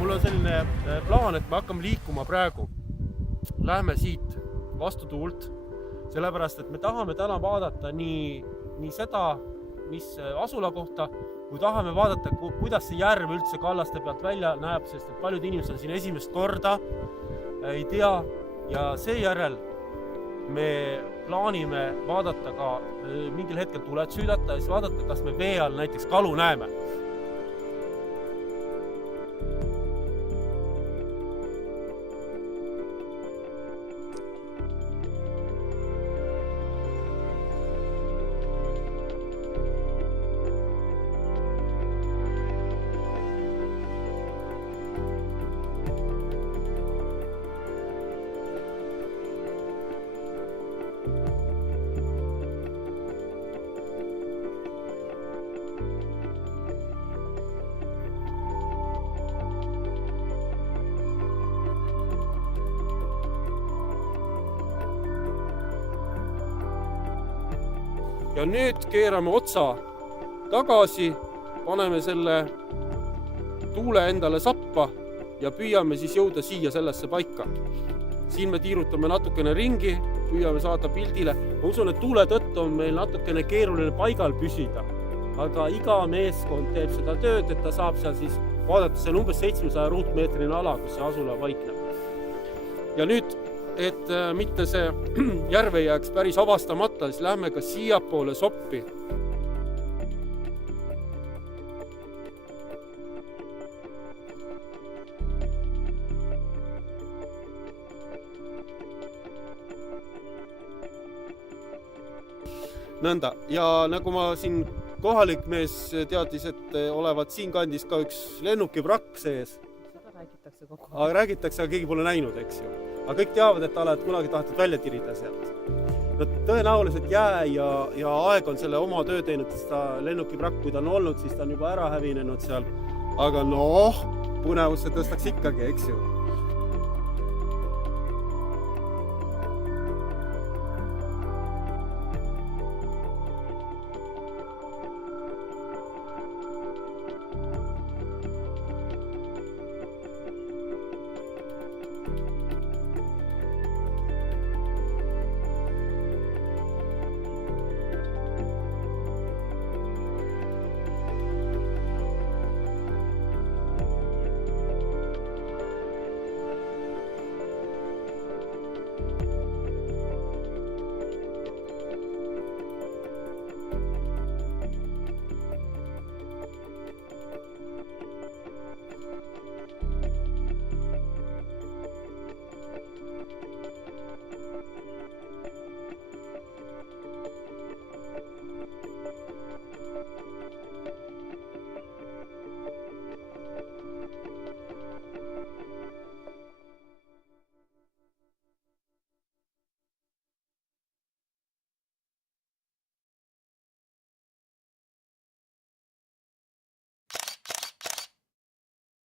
Mul on selline plaan, et me hakkame liikuma praegu. Lähme siit vastu tuult, sellepärast, et me tahame täna vaadata nii seda, mis asula kohta, kui tahame vaadata, kuidas see järv üldse kallaste pealt välja näeb, sest et paljud inimesed on siin esimest korda, ei tea, ja seejärel me plaanime vaadata ka mingil hetkel tuled süüdata ja siis vaadata, kas me vee all näiteks kalu näeme. Ja nüüd keerame otsa tagasi, paneme selle tuule endale sappa ja püüame siis jõuda siia sellesse paika. Siin me tiirutame natukene ringi, püüame saada pildile. Ma usun, et tuule tõttu on meil natukene keeruline paigal püsida, aga iga meeskond teeb seda tööd, et ta saab seal siis vaadata, see on umbes 700 ruutmeetrine ala, kus see asula paikneb. Ja nüüd, et mitte see järv ei jääks päris avastamata, siis lähme ka siiapoole soppi. Nõnda, ja nagu ma siin kohalik mees teadis, et olevat siin kandis ka üks lennukiprakk sees. Seda räägitakse kogu aeg. Aga räägitakse, aga keegi pole näinud, eks ju. Aga kõik teavad, et oled kunagi tahtnud välja tirida sealt. No, tõenäoliselt jää ja aeg on selle oma töö teinud, sest ta lennukiprakk, kui ta on olnud, siis ta on juba ära hävinenud seal. Aga noh, põnevusse tõstaks ikkagi, eks ju.